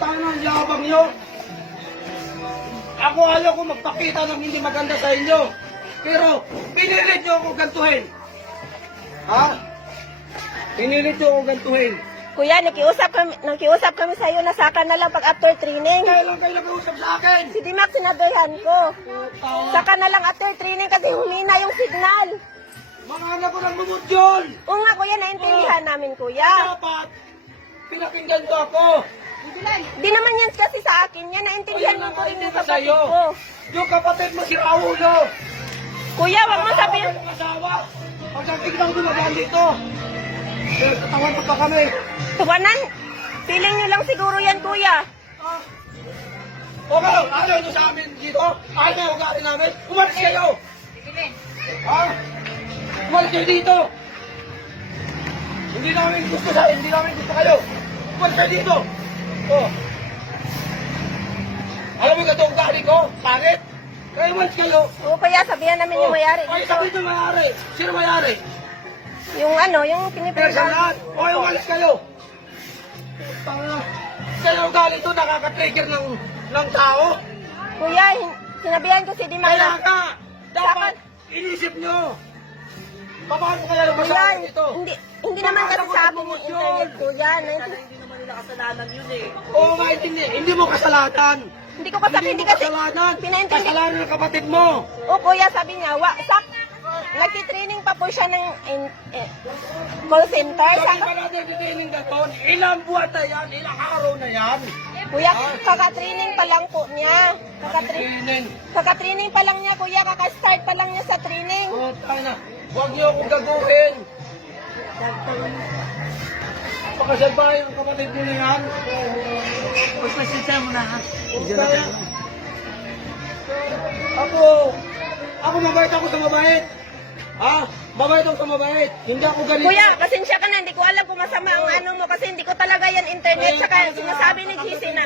Tanang yabang nyo. Ako ayaw ko magpakita ng hindi maganda sa inyo. Pero, pinilit nyo ako gantuhin. Ha? Pinilit nyo ako gantuhin. Kuya, nakiusap kami sa iyo na saka na lang pag after training. Kailan kayo nag-uusap sa akin? Si Dimac sinabihan ko. Saka na lang after training kasi humina yung signal. Mga anak ko ng bumudyol. Oo nga kuya, naintindihan namin kuya. Dapat, pinakinggan ko ako. Di naman yan kasi sa akin yan. Naintindihan mo ko rin yung kapatid Sa'yo. ko. Yung kapatid mo si Raulo. Kuya, wag mo sabihin. Ang asawa. Pag nagtignan ko naman dito. Katawan pa kami. Tuwanan, feeling nyo lang siguro yan kuya. Okay, ayaw nyo sa amin dito. Ayaw nyo ugali namin. Umalis kayo. Ha? Umalis kayo dito. Hindi namin gusto kayo. Umalis kayo dito. Oh. Alam mo ganito ugali ko? Pangit. Kaya umalis kayo. Oo kuya, sabihan namin yung mayari Ay, dito. sabihin nyo mayari. Sino mayari? Yung ano, yung pinipilahan. Personal. Okay, umalis kayo. Kaya ugali ito nakaka-trigger ng tao. Kuya, sinabihan ko si Dimac Kaya na. ka, dapat inisip nyo. Paano kaya Kuya, lumasahin ito? hindi naman kasi sa akin yung internet kuya. Hindi naman nila kasalanan yun eh. Oo, hindi mo kasalanan. Hindi ko kasi, hindi kasi kasalanan. pinaintindi. Kasalanan ng kapatid mo. O kuya, sabi niya, nagtitraining pa po siya ng call center. Sabi pa natin titingin na doon, ilang buwan na yan, ilang araw na yan. Kuya, kaka-training pa lang po niya. Titingin. Kaka-training pa lang niya, kuya. Kaka-start pa lang niya sa training. Oo, tayo na. Huwag niyo akong gaguhin. Pakasalbahin ang kapatid mo na yan. Pagpasensya mo na ha. Ako mabait ako sa mabait. Ha? Mabait ako sa mabait. Hindi ako ganito. Kuya, pasensya ka na. Hindi ko alam kung masama ang ano mo kasi hindi ko talaga yan internet. Saka sinasabi ni GC na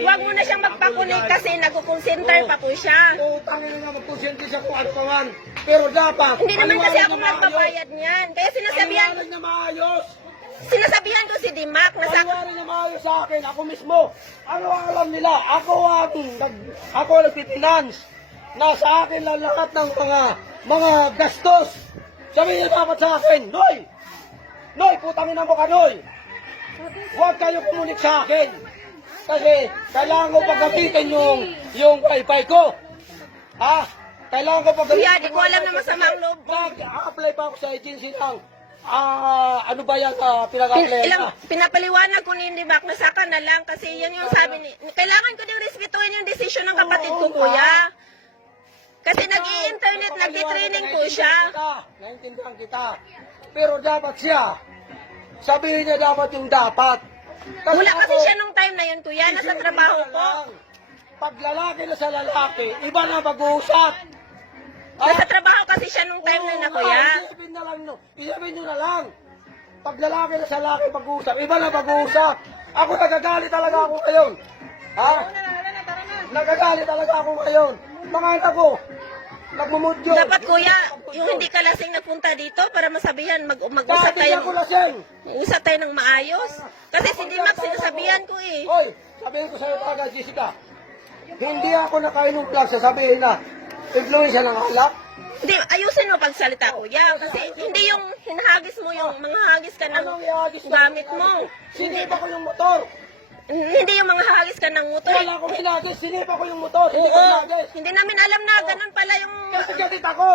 huwag mo na siyang magpakunik kasi nag-call center pa po siya. Oo, tangin na magkusyente siya kung ano pa man. Pero dapat, Hindi naman kasi paliwanag ako na maayos. magbabayad niyan. Kaya sinasabihan Paliwanag na maayos. ko si Dimac na sa... Paliwanag na maayos sa akin. Ako mismo. Ano ang alam nila? Ako ang nagpipinance. Nasa akin lang lahat ng mga gastos. Sabihin niyo dapat sa akin, Noy, putangin mo ka, Noy. Huwag kayo kumunik sa akin. Kasi kailangan ko pagkakitin yung wifi ko. Ha? Kailangan ko pagkakitin. Kuya, di ko alam na masama ang loob ko. Apply pa ako sa agency ng ano ba yan pinag-apply na? Pinapaliwanag ko ni Dimac na saka na lang kasi yan yung sabi ni... Kailangan ko din respetuhin yung desisyon ng kapatid ko, kuya. Kasi nag-i-internet, nag-i-training po siya. Naintindihan kita. Pero dapat siya. Sabihin niya dapat yung dapat. Wala kasi siya nung time na yun, kuya. Nasa trabaho ko. Pag lalaki na sa lalaki, iba na mag-uusap. Nasa trabaho kasi siya nung time na yun, kuya. Isipin na lang, isipin nyo na lang. Pag lalaki na sa lalaki mag-uusap, iba na mag-uusap. Ako nagagalit talaga ako ngayon. Ha? Nagagalit talaga ako ngayon. Mga anak ko, nagmumudyo. Dapat, kuya, yung hindi ka lasing nagpunta dito para masabihan, mag-usap Bakit tayo. ako lasing? Mag-usap tayo ng maayos. Kasi si Dimac sinasabihan ko eh. Hoy, sabihin ko sa'yo talaga, Jessica. Hindi ako nakainom lang, sasabihin na. Influensya ng alak. Hindi, ayusin mo pagsalita, kuya. Kasi hindi yung hinahagis mo, yung mga hagis ka ng Anong ihagis mo? gamit mo. Sinipa ko yung motor. Hindi yung mga hagis ka ng motor. Wala akong hinagis, sinipa ko yung motor. Hindi ko Oo, hinagis. hindi namin alam na ganun pala yung... Kasi galit ako.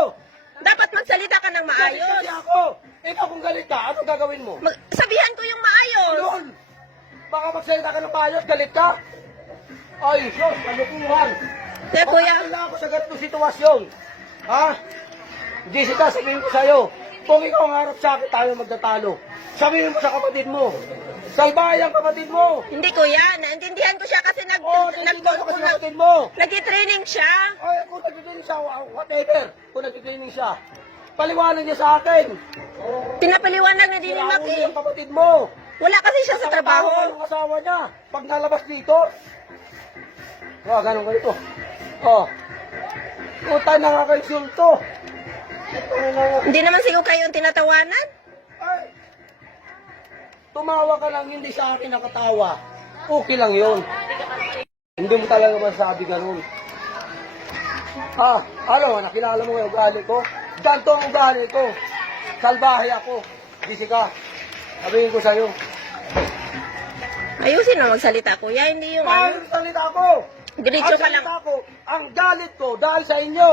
Dapat magsalita ka ng Galit maayos. kasi ako. Ikaw kung galit ka, ano gagawin mo? Sabihan ko yung maayos. Doon. Baka magsalita ka ng payos, galit ka. Ay, sos, kalukuhan. Kaya kuya, Kailangan ko sa ganitong sitwasyon. Ha? Jessica, sabihin ko sa'yo, kung ikaw ang harap sa akin, tayo magtatalo. Sabihin mo sa kapatid mo. Salbahay ang kapatid mo. hindi kuya, naintindihan ko siya kasi Nagtinda ko kasi kapatid mo. nag-training siya. Ay, kung nagtitraining siya, whatever. Kung nagtitraining siya, paliwanag niya sa akin. Pinapaliwanag na din ni Mac Sinawin eh. ang kapatid mo. Wala kasi siya sa trabaho. Ang asawa niya. Pag nalabas dito, ganun ganito. Utay na nga kayo sulto. Hindi naman siguro kayo yung tinatawanan. Ay, tumawa ka lang, hindi sa akin nakatawa. okay lang yun. Hindi mo talaga masasabi ganun. Ano, nakilala mo yung ugali ko? Ganto ang ugali ko. Salbahe ako. Jessica, sabihin ko sa'yo. Ayusin na magsalita, kuya. Hindi yung ano. Ang salita ko! Diretso ka lang. Ang salita ko, ang galit ko dahil sa inyo.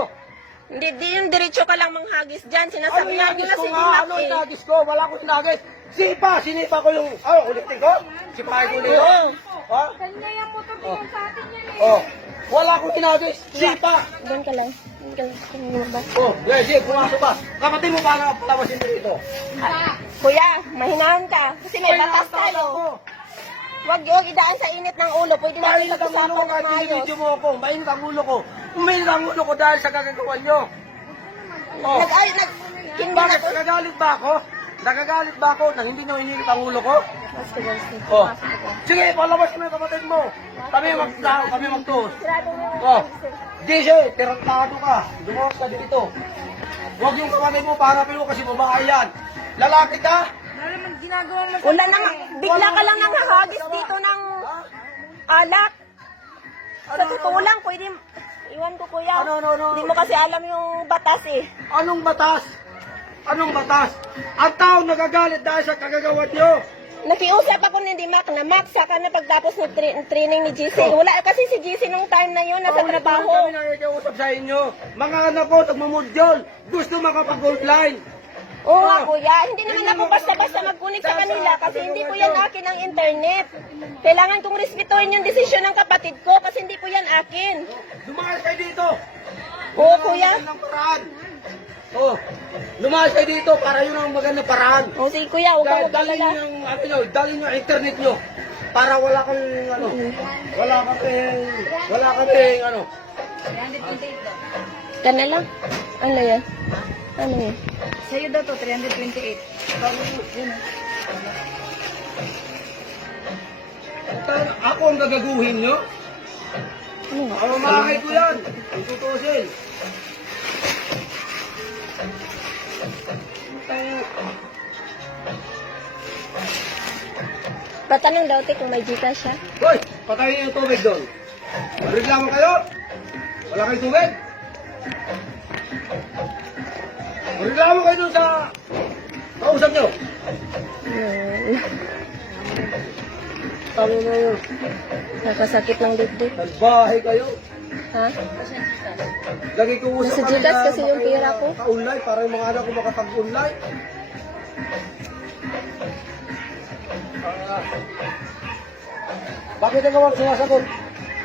Hindi, di yung diretso ka lang manghagis dyan. Ano Sinasabi nga inagis nila ko si nga? Dimac Ano eh. inagis ko? Wala akong inagis. Sinipa ko yung, ulitin ko? Sipahin ko ulit ko? Oo. Ha? Kanya yung motor din sa atin yan eh. Oh, wala akong inagis. Sipa. Doon ka lang. Doon ka lang. Tingnan mo ba? Oh, sige, pumasok pa. Kapatid mo para palabasin mo dito. Kuya, mahinahan ka. Kasi may batas tayo. Huwag idaan sa init ng ulo. Pwede natin Mainit ang ulo ko pag-usapan kahit ng maayos. binibidyo mo ako. Mainit ang ulo ko. Mainit ang ulo ko dahil sa gagagawa nyo. Oh, Hindi bakit? na. Nagagalit ba ako? Nagagalit ba ako na hindi nyo ininit ang ulo ko? Basta, basta. Oh. Sige, palabas mo yung kapatid mo. Kami magtuos. Sirado mo yung Oh. Jesse, tirantado ka. Dumawag ka dito. Huwag yung kapatid mo para mo kasi babae yan. Lalaki ka? Wala naman ginagawa mo sa Wala nang, bigla ka lang nang hahagis dito ng alak. Sa totoo lang, pwede, iwan ko kuya. Ano? Hindi mo kasi alam yung batas eh. Anong batas? Anong batas? Ang tao nagagalit dahil sa kagagawan nyo. Nakiusap ako ni Dimac na Mac, saka na pagtapos ng training ni GC. Wala kasi si GC nung time na yun, nasa Paulit-ulit trabaho. kami nakikiusap sa inyo. Mga anak ko, nagmumudyol. Gusto makapag-online. Oo nga kuya, hindi naman ako basta-basta mag-connect sa kanila kasi hindi ko yan akin ang internet. Kailangan kong respetuhin yung desisyon ng kapatid ko kasi hindi ko yan akin. Lumayas kayo dito. Oo kuya. Yun ang paraan. Oh, lumayas kayo dito para yun ang magandang paraan. O sige kuya, huwag Dahil kang dalhin magpalala. nyo yung, dalhin nyo ang internet nyo. Para wala kang, wala kang, Ka na lang. Ano yan? Ano yan? Sa'yo daw to, 328. Ako ang gagaguhin nyo. Ano nga? Ang mamahay ko yan. Itutusin. Patanong daw te kung may Gcash siya. Hoy, patayin yung tubig doon. Reklamo kayo? Wala kayong tubig? Reklamo kayo doon sa kausap nyo. Tama na yun. Nakasakit ng dibdib. Nagbahay kayo. Ha? Lagi ko usap Nasa Gcash kasi yung pera ko. Ka-online para yung mga anak ko makapag-online. Bakit ang gawang sinasagot?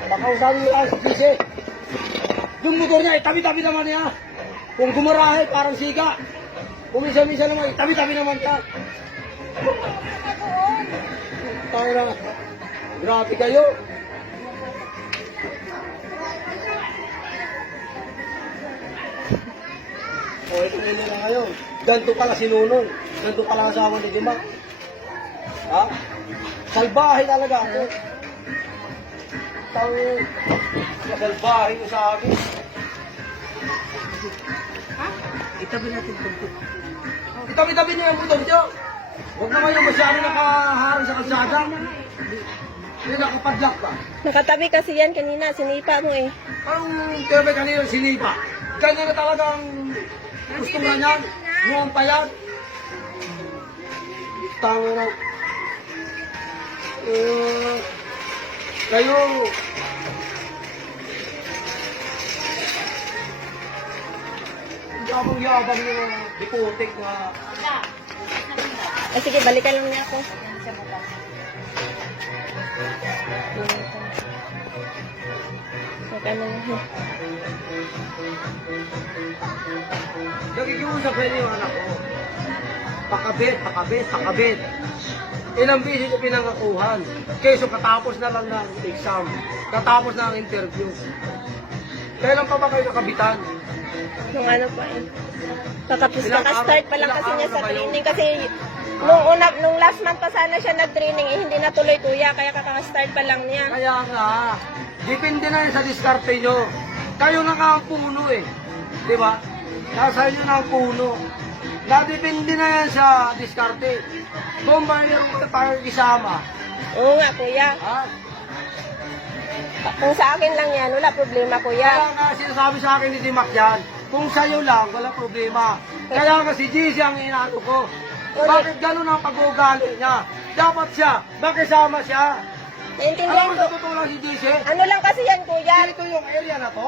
Pakausapin mo lang sa PC. Yung motor niya, itabi-tabi naman niya. Kung gumarahe, parang siga. Kung isa-misa naman, itabi-tabi naman ka. Tayo na. Grabe kayo. O, ito nyo na ngayon. Ganto pala si Nunong. Ganto pala asawa ni Dimac. Ha? Salbahe talaga ako. Salbahe mo sa akin. Itabi natin ito. Itabi-tabi niya yung butong niyo. Huwag naman yung masyado nakaharang sa kalsada. Hindi nakapadlock pa. Nakatabi kasi yan kanina. Sinipa mo eh. Anong tebe kanina sinipa? Ganyan na talagang gusto nga niyan. Mukhang payat. Tama na. Kayo. Yabang-yabang yung diputik na. Ay sige, balikan lang niya ako. Magkano lang. Nakikiusap sa inyo yung anak ko. Pakabit. Ilang beses ko pinangakuhan. Keso katapos na lang ng exam. Katapos na ang interview. Kailan pa ba kayo nakabitan? Nung ano pa eh. Kaka-start pa lang kasi niya sa Ilang araw na ba yun? training kasi nung last month pa sana siya nag-training eh, hindi natuloy kuya, kaya kaka-start pa lang niya. Kaya nga, depende na yun sa diskarte nyo. Kayo na nga ang puno eh. Di ba? Nasa inyo na ang puno. Nadepende na yan sa diskarte. Kung mayroon tayo isama, Oo nga, kuya. Ha? Kung sa akin lang yan, wala problema, kuya. Kaya nga sinasabi sa akin ni Dimac yan, kung sa'yo lang, wala problema. Kaya nga si GC ang inaano ko. Bakit ganun ang pag-uugali niya? Dapat siya, makisama siya. Naintindihan Alam mo ko. sa totoo lang si GC? Ano lang kasi yan, kuya? Dito yung area na to,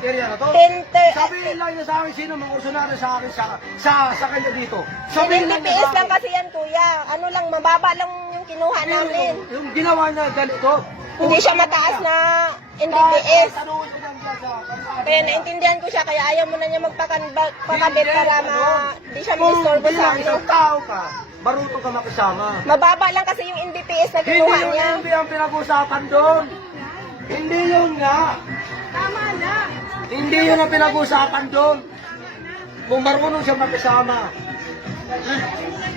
area na to. Tinte- Sabihin lang niya sa akin sino mga usunari sa akin sa kanya dito. Sabihin lang niya NDPS sa lang akin. kasi yan, kuya. Ano lang, mababa lang yung kinuha namin. Yung ginawa niya ganito. Hindi siya mataas na NDPS. Tanungin ko lang sa Kaya naintindihan ko siya, kaya ayaw mo na niya magpakabit para di siya Kung ma-istorbo sa bilang ano. isang tao ka, marunong ka makisama. Mababa lang kasi yung NDPS na Hindi kinuha yung niya. MB ang pinag-usapan doon. Hindi yun nga. Hindi yun ang pinag-usapan doon. Kung marunong siya makisama.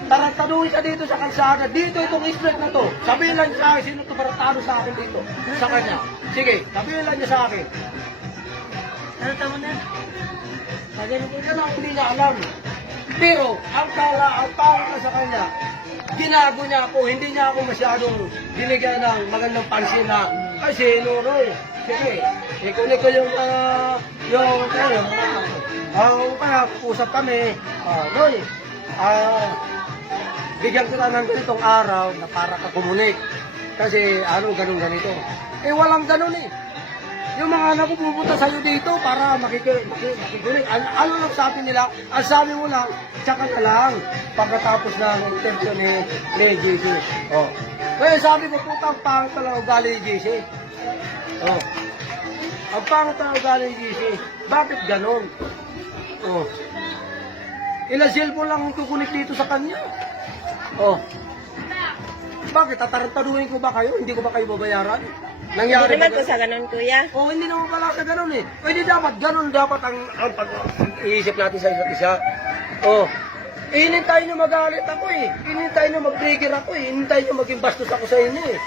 Tara, tanungin ka dito sa kalsada. Dito itong street na to. Sabihin lang sa akin, sino ito baratado sa akin dito? Sa kanya. Sige, sabihin lang niya sa akin. Ano tama na? Yan ang hindi niya alam. Pero, ang tawag na sa kanya, ginago niya ako, hindi niya ako masyadong binigyan ng magandang pansin na, ay, si Nuroy, sige, ikunin ko yung usap kami, Noy, bigyan ko na ng ganitong araw na para ka kumunik. Kasi, ganun ganito. Eh, walang ganun eh. Yung mga napupunta sa'yo dito para makikunik. Ano lang sabi nila? Ang sabi mo lang, tsaka na lang pagkatapos ng interview ni JC. Oh. Kaya sabi ko, putang pangit talaga ugali ni JC. Oh. Ang pangit talaga ugali ni JC. Bakit ganon? Oh. Ilang cellphone lang ang kukunik dito sa kanya. Oh. Bakit? Tatarantaduhin ko ba kayo? Hindi ko ba kayo babayaran? Hindi Nangyari naman ba po ganun? sa ganun, kuya. Oh, hindi naman pala sa ganun eh. Pwede dapat, ganun dapat ang pag-iisip natin sa isa't isa. Oh, hinintay nyo magalit ako eh. Hinintay nyo mag-trigger ako eh. Hinintay nyo maging bastos ako sa inyo eh.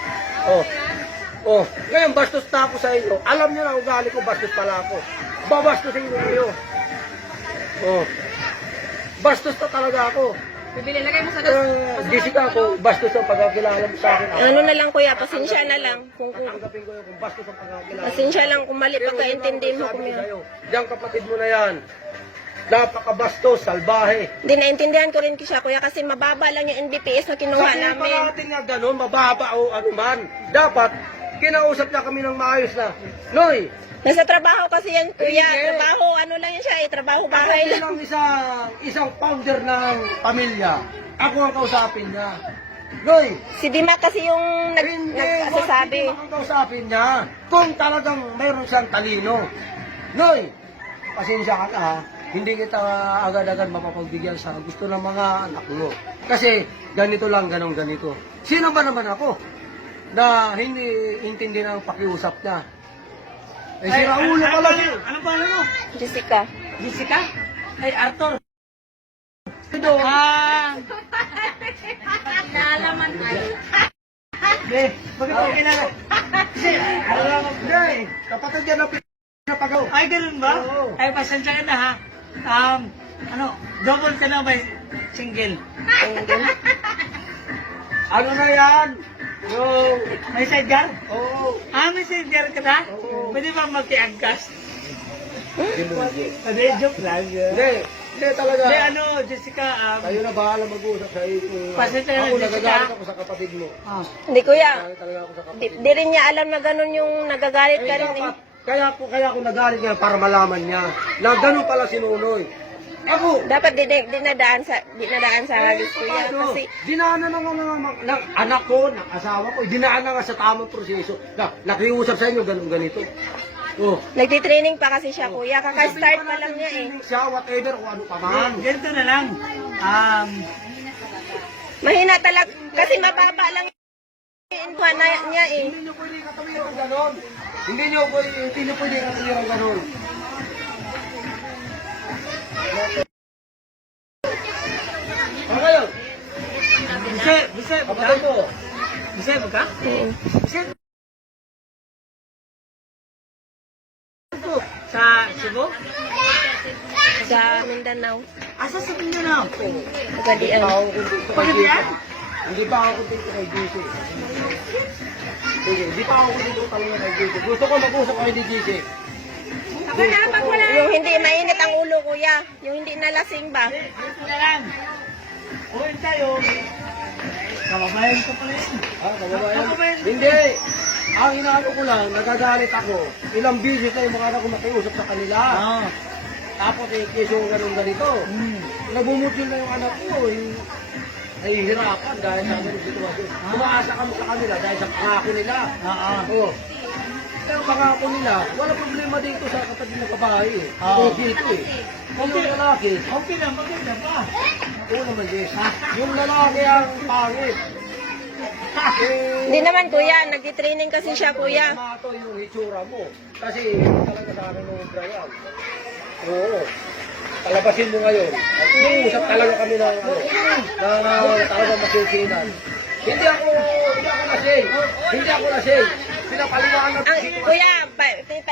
Oh, ngayon bastos na ako sa inyo. Alam nyo na ugali ko, bastos pala ako. Babastosin nyo kayo. Oh, bastos na talaga ako. Bibili, lagay mo sa Jessica, kung bastos ang pagkakilala mo sa akin. Ano na lang, kuya, pasensya na lang. Kung Tanggapin ko yun kung bastos ang pagkakilala. pasensya lang kung mali pagkaintindihin mo kuya. Diyan kapatid mo na yan. Napakabastos, salbahe. Hindi, naintindihan ko rin siya, kuya, kasi mababa lang yung NDPS na kinuha Sabihin pa namin. natin nga gano'n, mababa o ano man. Dapat, kinausap niya kami ng maayos na, Noy, Nasa trabaho kasi yan, kuya. Hindi. Trabaho, ano lang yan siya eh. Trabaho ako bahay lang. bilang isang founder ng pamilya. Ako ang kausapin niya. Noy, Si Dima kasi yung nagsasabi. Hindi ang kausapin niya. Kung talagang mayroon siyang talino. Noy, pasensya ka na ha. Hindi kita agad-agad mapapagbigyan sa gusto ng mga anak mo. Kasi ganito lang, ganito. Sino ba naman ako na hindi intindi ng pakiusap niya? Eh, si Raulo pala siya. Anong pangalan mo? Jessica. Jessica? Ay, Arthur. Ito. Naalaman ay. Eh, bakit ko kilala? Kasi, alam mo, eh, kapatid yan ang pinapagaw. Ay, ganun ba? Oo. Ay, pasensya ka na ha. Double ka na ba single? Ano na yan? Yung, May sidecar? oo. May sidecar ka na? Oo. Pwede ba magkiangkas? Hindi, joke lang. Hindi talaga. Hindi, Jessica, Kayo na bahala mag-uusap sa iyo. Pasensya na, Ako, Jessica. nagagalit ako sa kapatid mo. Hindi, kuya. Nagagalit talaga ako sa Di, kapatid mo. di rin niya alam na ganun yung nagagalit ka rin eh. Kaya ako nagalit niya para malaman niya na ganun pala si Nunoy. Ako, Dapat di nadaan sa halos, kuya. Kasi dinaanan ng anak ko, ng asawa ko, dinaanan nga sa tamang proseso. Nakiusap sa inyo, ganito. Oh. nagtitraining pa kasi siya, kuya. Kaka-start pa lang niya eh. Siya, whatever, o ano pa man. ganito na lang. Mahina talaga. Kasi mababa lang yung income niya eh. Hindi nyo pwede katawiran ng ganon. Hindi nyo pwede katawiran ng ganon. Ano kayo? Bisay mo ka? Kapatid ko. Bisay mo ka? Oo. Bisay sa Cebu? Sa Mindanao. Asa sa Mindanao? Pagadian. Pagadian? Hindi pa ako dito kay GC. Sige, hindi pa ako dito talaga kay GC. Gusto ko mag-usap kay GC. Yung hindi mainit ang ulo, kuya. Yung hindi nalasing ba? Ito na lang. Uwin tayo. Kababayan ko pala yun. Ah, kababayan? Hindi. Ang inaano ko lang, nagagalit ako. Ilang busy kayo mga ako makiusap sa kanila. Oo. Tapos keso ganun ganito. Nabumutyon na yung anak ko. Nahihirapan dahil sa ganun sitwasyon. Umaasa kami sa kanila dahil sa pangako nila. Oo. Pero pangako nila, wala problema dito sa kapatid na babae. Oo. Dito eh. Kung yung lalaki, Okay lang, maganda pa. oo naman Jess. Yung lalaki ang pangit. Hindi naman, kuya. Nagtitraining kasi siya, kuya. Mato yung itsura mo. Kasi talaga sa akin ng Brian. Oo. Palabasin mo ngayon. At usap talaga kami ng talaga makikinan. Hindi ako lasing. Hindi ako lasing. Pinapaliwanag Ang, kuya,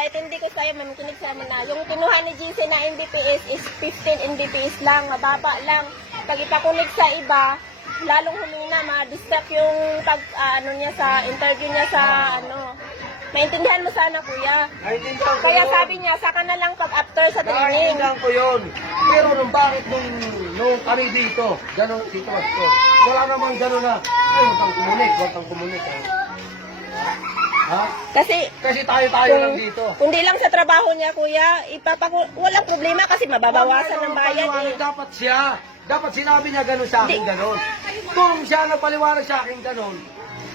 paitindi ko sa'yo, mamikinig sa amin na. Yung kinuha ni GC na Mbps is 15 Mbps lang, mababa lang. Pag ipakunig sa iba, lalong humina, ma-distract yung pag, ano niya sa, interview niya sa, ano. Maintindihan mo sana, kuya. Naiintindihan ko Kaya yun. sabi niya, saka na lang pag after sa training. Naiintindihan ko yun. Pero nung bakit nung kami dito, gano'ng sitwasyon. Wala namang gano'n na, ay, huwag kang kumunik, huwag kang kumunik. Ha? Kasi, Kasi tayo lang dito. kung di lang sa trabaho niya, kuya, walang problema kasi mababawasan ng bayad eh. Dapat sinabi niya gano'n sa akin gano'n. Kung siya nagpaliwanag sa akin gano'n,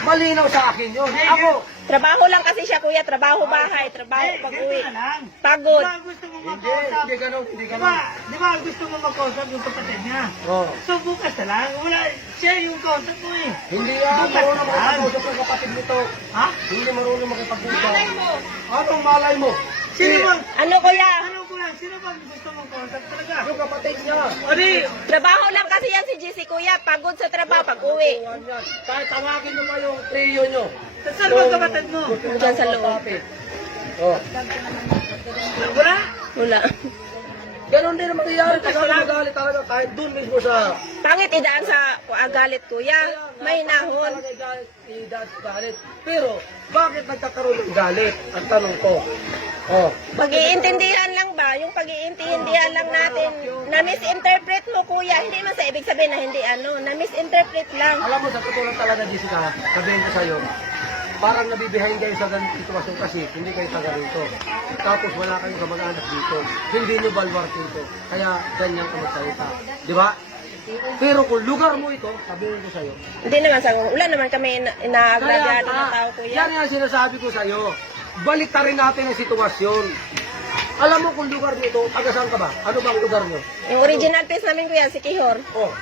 malinaw sa akin yun. Ako, Trabaho lang kasi siya, kuya. Trabaho bahay, trabaho pag-uwi. Ganito na lang. Pagod. Di ba gusto mo hindi, makausap? hindi gano'n, hindi Di gano'n. ba? Di ba gusto mo makausap yung kapatid niya? Oh. So bukas na lang. Wala, siya yung kausap mo eh. Hindi yan, marunong makipag-usap ng kapatid nito. Ha? Hindi marunong makipag-usap. Anong malay mo? Sino ba? Ano, kuya? Ano ko lang? Sino ba gusto mong kausap talaga? Yung kapatid niya. Adi, Trabaho lang kasi yan si GC, kuya. Pagod sa trabaho, pag-uwi. Tuwan yan. Kahit tawagin nyo pa yung trio nyo. saan ba kapatid mo? Diyan sa loob. Oh. Wala? Wala. Ganon din ang mangyayari kasi nagalit talaga kahit dun mismo sa... Pangit idaan sa galit, kuya. May nahon. Galit. Pero, bakit nagkakaroon ng galit? Ang tanong ko. Oh. Pag-iintindihan lang ba? Yung pag-iintindihan lang natin. Na-misinterpret mo, kuya. Hindi man sa ibig sabihin na hindi ano. Na-misinterpret lang. Alam mo, sa totoo lang talaga, Jessica, sabihin ko sa'yo, parang nabibihayin kayo sa ganitong sitwasyon kasi hindi kayo taga rito. Tapos wala kayong kamag-anak dito. Hindi nyo balwar dito. Kaya ganyan ka magsalita. Di ba? Pero kung lugar mo ito, sabihin ko sa'yo. Hindi naman sa wala naman kami inaagrabyado ng tao, kuya. Yan ang sinasabi ko sa'yo. Balik ta rin natin ang sitwasyon. Alam mo kung lugar nito, taga saan ka ba? Ano bang lugar nyo? Yung original face namin, kuya, si Kihor. Oh,